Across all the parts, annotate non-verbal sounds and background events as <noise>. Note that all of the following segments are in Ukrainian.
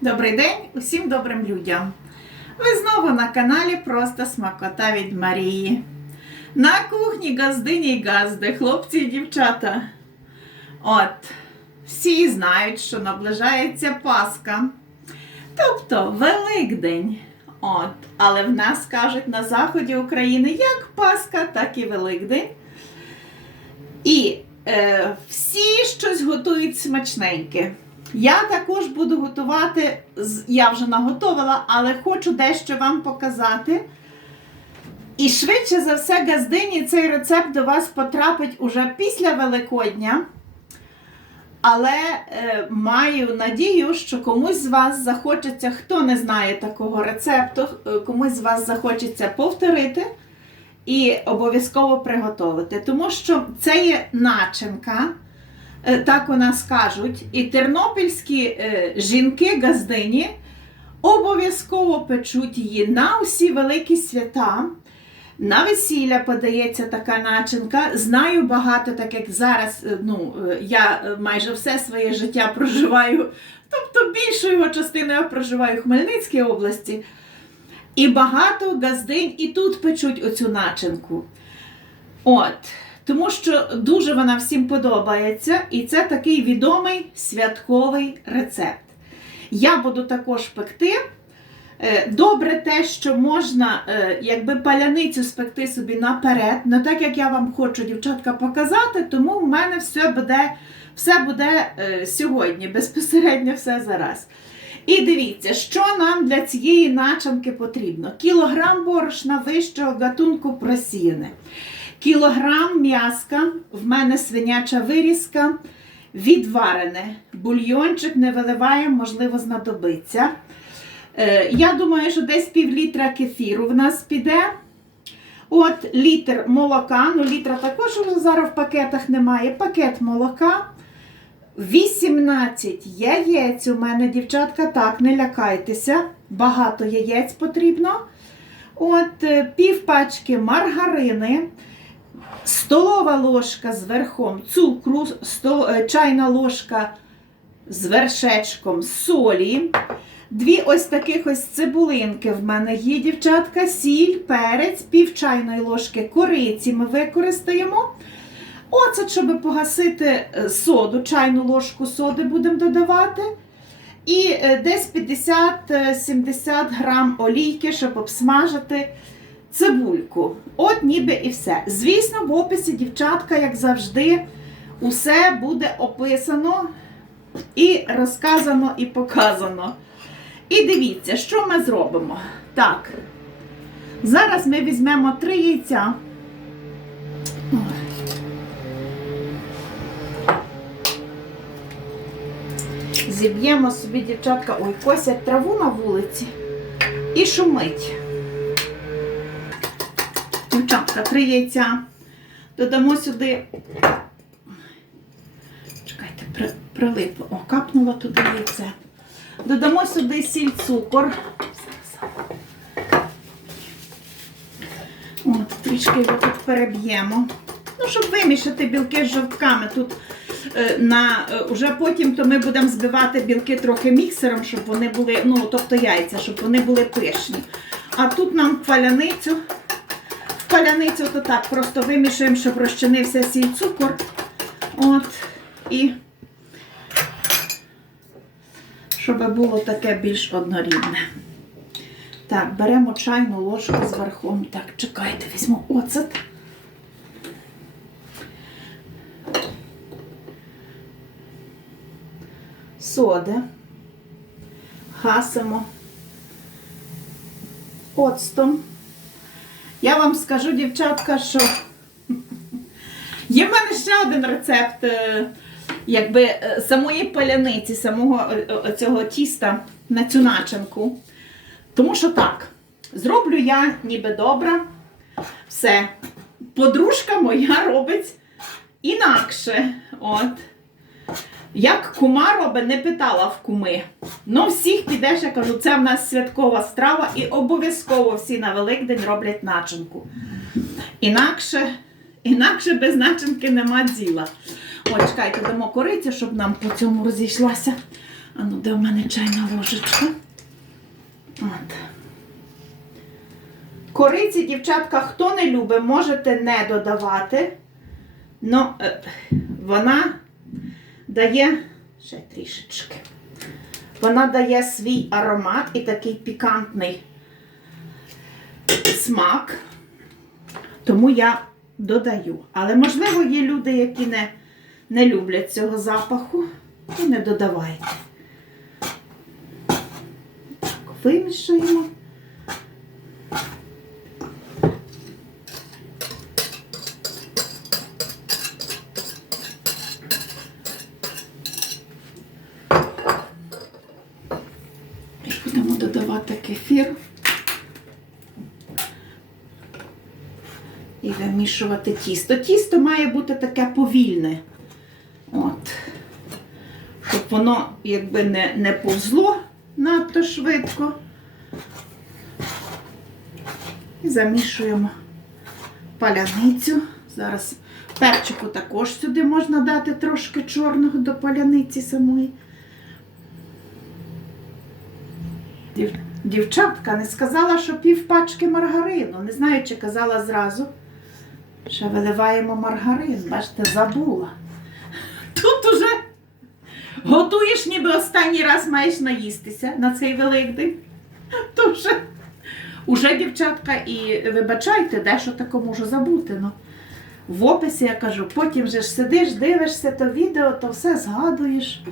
Добрий день усім добрим людям. Ви знову на каналі Просто Смакота від Марії. На кухні газдині й газди, хлопці і дівчата. От, всі знають, що наближається Пасха. Тобто Великдень. От, але в нас кажуть на заході України як Пасха, так і Великдень. І е, всі щось готують смачненьке. Я також буду готувати, я вже наготовила, але хочу дещо вам показати. І швидше за все, газдині цей рецепт до вас потрапить уже після Великодня. Але е, маю надію, що комусь з вас захочеться, хто не знає такого рецепту, е, комусь з вас захочеться повторити і обов'язково приготувати. Тому що це є начинка, так у нас кажуть, і тернопільські е, жінки газдині обов'язково печуть її на усі великі свята. На весілля подається така начинка. Знаю багато, так як зараз е, ну, е, я е, майже все своє життя проживаю, тобто більшу його частину я проживаю в Хмельницькій області. І багато газдинь і тут печуть оцю начинку. От. Тому що дуже вона всім подобається, і це такий відомий святковий рецепт. Я буду також пекти. Е, Добре те, що можна е, якби паляницю спекти собі наперед. Ну так як я вам хочу, дівчатка, показати, тому в мене все буде, все буде е, сьогодні, безпосередньо все зараз. І дивіться, що нам для цієї начинки потрібно: кілограм борошна вищого гатунку просіяне, кілограм м'яска, в мене свиняча вирізка, відварене, бульйончик не виливаємо, можливо, знадобиться. Е, Я думаю, що десь пів літра кефіру в нас піде. От літр молока, ну літра також уже зараз в пакетах немає. Пакет молока. 18 яєць у мене, дівчатка, так, не лякайтеся. Багато яєць потрібно. От е, пів пачки маргарини, столова ложка з верхом цукру, сто, е, чайна ложка з вершечком солі. Дві ось таких ось цибулинки в мене є, дівчатка, сіль, перець, пів чайної ложки кориці ми використаємо. Оцет, щоб погасити е, соду, чайну ложку соди будемо додавати. І е, десь 50-70 грам олійки, щоб обсмажити цибульку. От ніби і все. Звісно, в описі, дівчатка, як завжди, усе буде описано і розказано, і показано. І дивіться, що ми зробимо. Так. Зараз ми візьмемо три яйця. Зіб'ємо собі, дівчатка, ой, косять траву на вулиці і шумить. Дівчатка, три яйця. Додамо сюди. Чекайте, при, прилипло. О, капнуло туди яйце. Додамо сюди сіль, цукор. От, трішки його тут переб'ємо. Ну, щоб вимішати білки з жовтками. Тут е, на, е, уже потім то ми будемо збивати білки трохи міксером, щоб вони були, ну, тобто яйця, щоб вони були пишні. А тут нам паляницю, паляницю то так, просто вимішуємо, щоб розчинився сіль цукор. От, і щоб було таке більш однорідне. Так, беремо чайну ложку з верхом. Так, чекайте, візьму оцет. Соди. Гасимо оцтом. Я вам скажу, дівчатка, що є в мене ще один рецепт е, якби е, самої паляниці, самого е, цього тіста на цю начинку. Тому що так, зроблю я ніби добре. Все. Подружка моя робить інакше. От. Як кума робить, не питала в куми. Ну, всіх підеш, я кажу, це в нас святкова страва, і обов'язково всі на Великдень роблять начинку. Інакше, інакше без начинки нема діла. От, чекайте, дамо корицю, щоб нам по цьому розійшлася. А ну, де в мене чайна ложечка? От. Кориці, дівчатка, хто не любить, можете не додавати. Но е, вона дає ще трішечки. Вона дає свій аромат і такий пікантний смак. Тому я додаю. Але, можливо, є люди, які не, не люблять цього запаху, і не додавайте. Так, вимішуємо. І будемо додавати кефір. І вимішувати тісто. Тісто має бути таке повільне. От. Щоб воно якби не, не повзло надто швидко. І замішуємо паляницю. Зараз перчику також сюди можна дати трошки чорного до паляниці самої. Дів- Дівчатка не сказала, що пів пачки маргарину. Не знаю, чи казала зразу. Ще виливаємо маргарин, бачите, забула. Тут уже готуєш, ніби останній раз маєш наїстися на цей великдень. То вже, уже, дівчатка, і вибачайте, дещо таке можу забути. Ну, в описі я кажу, потім же ж сидиш, дивишся то відео, то все згадуєш,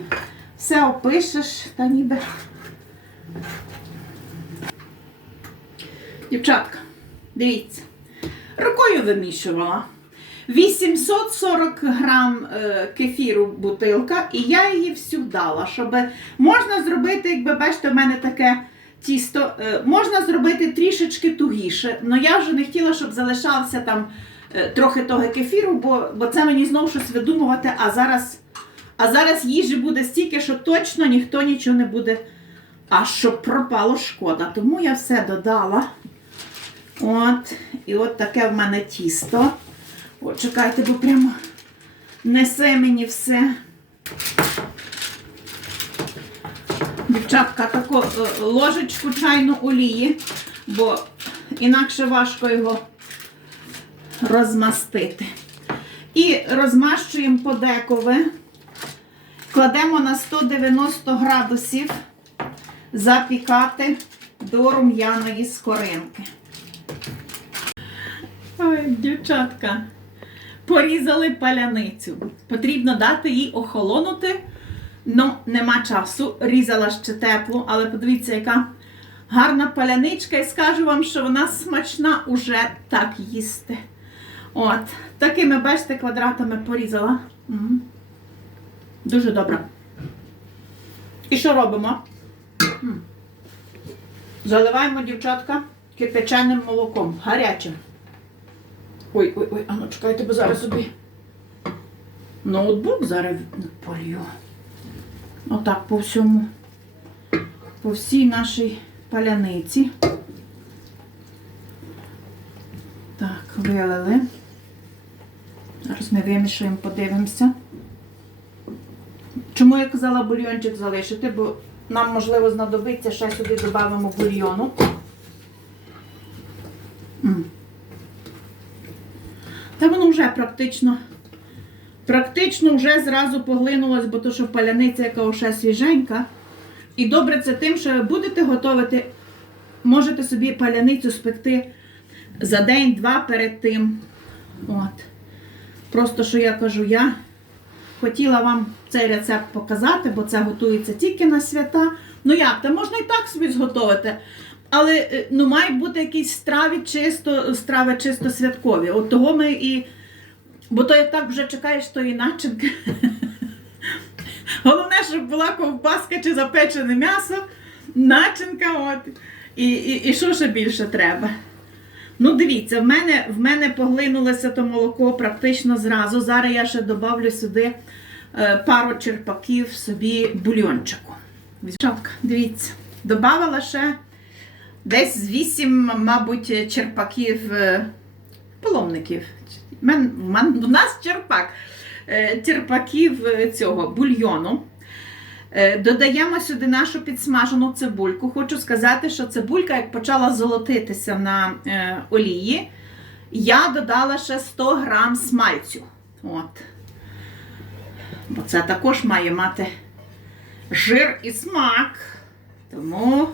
все опишеш, та ніби. Дівчатка, дивіться, рукою вимішувала. 840 грам е, кефіру бутилка, і я її всю дала, щоб можна зробити, якби бачите, в мене таке тісто, е, можна зробити трішечки тугіше. але я вже не хотіла, щоб залишався там е, трохи того кефіру, бо, бо це мені знову щось видумувати, а зараз, а зараз їжі буде стільки, що точно ніхто нічого не буде, аж щоб пропало шкода. Тому я все додала. От, і от таке в мене тісто. От, чекайте, бо прямо несе мені все. Дівчатка, таку е, ложечку чайну олії, бо інакше важко його розмастити. І розмащуємо подекове, кладемо на 190 градусів запікати до рум'яної скоринки. Ой, дівчатка, порізали паляницю. Потрібно дати їй охолонути. Ну, нема часу. Різала ще теплу, але подивіться, яка гарна паляничка, і скажу вам, що вона смачна уже так їсти. От, такими, бачите, квадратами порізала. Мгм. Дуже добре. І що робимо? Заливаємо, дівчатка, кипяченим молоком, гарячим. Ой, ой, ой, а ну чекайте, бо зараз собі ноутбук зараз полью. Отак по всьому, по всій нашій паляниці. Так, вилили. Зараз ми вимішуємо, подивимося. Чому я казала бульйончик залишити? Бо нам, можливо, знадобиться ще сюди додамо бульйону. М. Та воно вже практично, практично вже зразу поглинулось, бо то, що паляниця, яка ще свіженька. І добре це тим, що ви будете готувати, можете собі паляницю спекти за день-два перед тим. От. Просто що я кажу, я хотіла вам цей рецепт показати, бо це готується тільки на свята. Ну як, та можна і так собі зготовити. Але е, ну, мають бути якісь страви чисто, страви чисто святкові. От того ми і. Бо то як так вже чекаєш тої начинки. Головне, щоб була ковбаска чи запечене м'ясо, начинка, от. І, і, і що ще більше треба. Ну, дивіться, в мене, в мене поглинулося то молоко практично зразу. Зараз я ще додавлю сюди е, пару черпаків собі бульйончику. Дівчатка, дивіться, додавала ще десь з вісім, мабуть, черпаків е, половників. В мен, мен- в нас черпак. е, Черпаків цього бульйону. Е, Додаємо сюди нашу підсмажену цибульку. Хочу сказати, що цибулька, як почала золотитися на е, олії, я додала ще 100 грам смальцю. От. Бо це також має мати жир і смак. Тому,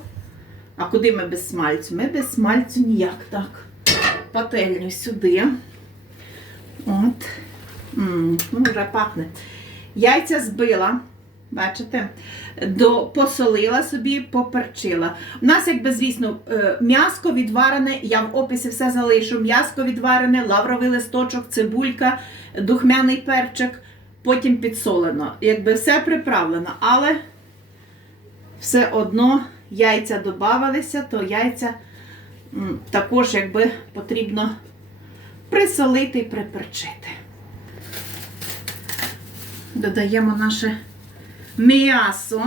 а куди ми без смальцю? Ми без смальцю ніяк так. Пательню сюди. От. М, ну, вже пахне. Яйця збила. Бачите? До, посолила собі, поперчила. У нас, якби, звісно, е, м'яско відварене, я в описі все залишу. М'яско відварене, лавровий листочок, цибулька, духмяний перчик, потім підсолено. Якби все приправлено, але все одно яйця додавалися, то яйця також якби потрібно присолити і приперчити. Додаємо наше м'ясо.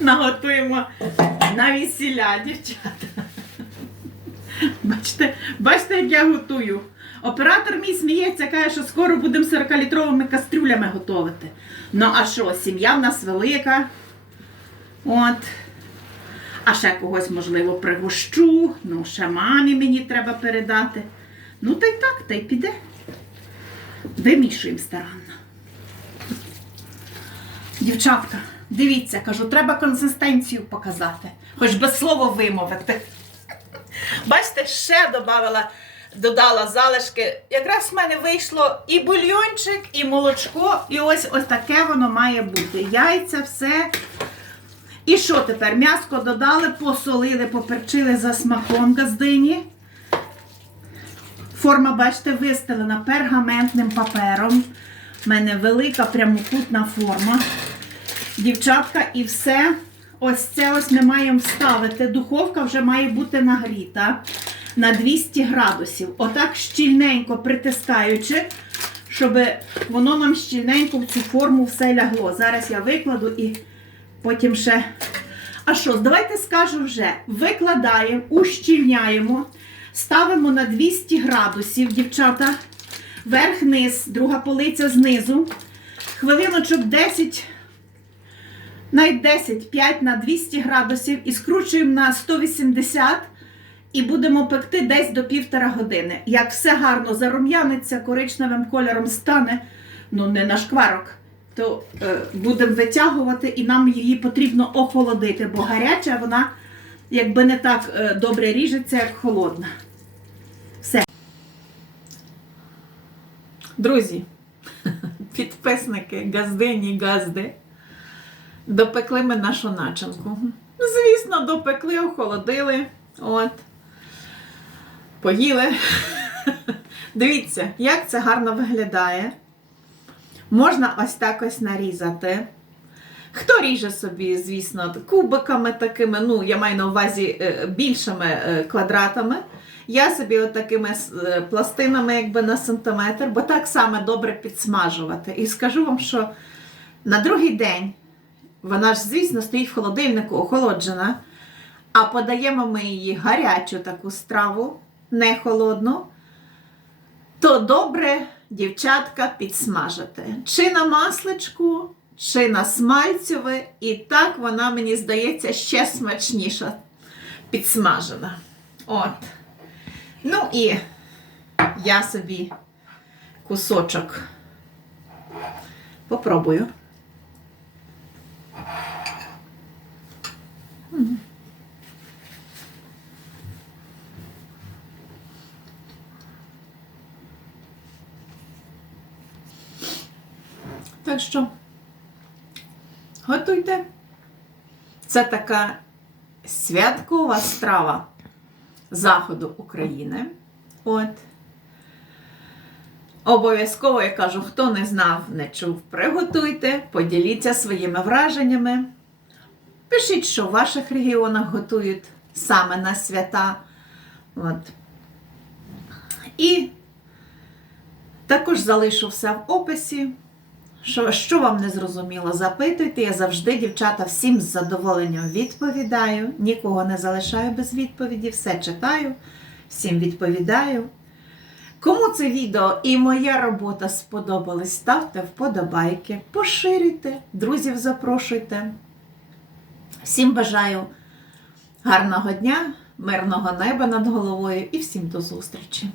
Наготуємо на весіля, дівчата. Бачите, бачите, як я готую. Оператор мій сміється, каже, що скоро будемо 40-літровими кастрюлями готувати. Ну, а що, сім'я в нас велика. От. А ще когось, можливо, пригощу. Ну, ще мамі мені треба передати. Ну, та й так, та й піде. Вимішуємо старанно. Дівчатка, дивіться, кажу, треба консистенцію показати, хоч би слово вимовити. Бачите, ще додала, додала залишки. Якраз в мене вийшло і бульйончик, і молочко, і ось ось таке воно має бути. Яйця, все. І що тепер? М'яско додали, посолили, поперчили за смаком газдині. Форма, бачите, вистелена пергаментним папером. У мене велика прямокутна форма. Дівчатка, і все. Ось це ось ми маємо вставити. Духовка вже має бути нагріта на 200 градусів. Отак щільненько притискаючи, щоб воно нам щільненько в цю форму все лягло. Зараз я викладу і потім ще. А що, давайте скажу вже: викладаємо, ущільняємо, ставимо на 200 градусів, дівчата, верх-низ, друга полиця знизу. Хвилиночок 10, навіть 10, 5 на 200 градусів. І скручуємо на 180 і будемо пекти десь до півтора години. Як все гарно зарум'яниться, коричневим кольором стане, ну не на шкварок, то е, будемо витягувати і нам її потрібно охолодити, бо гаряча вона якби не так е, добре ріжеться, як холодна. Все. Друзі, підписники, газдині, газди, допекли ми нашу начинку. Звісно, допекли, охолодили. От. Поїли. <laughs> Дивіться, як це гарно виглядає. Можна ось так ось нарізати. Хто ріже собі, звісно, кубиками такими, ну, я маю на увазі е, більшими е, квадратами. Я собі от такими е, пластинами якби на сантиметр, бо так само добре підсмажувати. І скажу вам, що на другий день вона ж, звісно, стоїть в холодильнику охолоджена, а подаємо ми її гарячу таку страву, не холодну, то добре дівчатка підсмажити. Чи на масличку, чи на смальцеве, і так вона, мені здається, ще смачніша підсмажена. От. Ну і я собі кусочок попробую. М. Так що готуйте. Це така святкова страва заходу України. От. Обов'язково я кажу, хто не знав, не чув, приготуйте, поділіться своїми враженнями. Пишіть, що в ваших регіонах готують саме на свята. От. І також залишу все в описі. Що, що вам не зрозуміло, запитуйте. Я завжди, дівчата, всім з задоволенням відповідаю. Нікого не залишаю без відповіді, все читаю, всім відповідаю. Кому це відео і моя робота сподобались, ставте вподобайки, поширюйте, друзів запрошуйте. Всім бажаю гарного дня, мирного неба над головою і всім до зустрічі!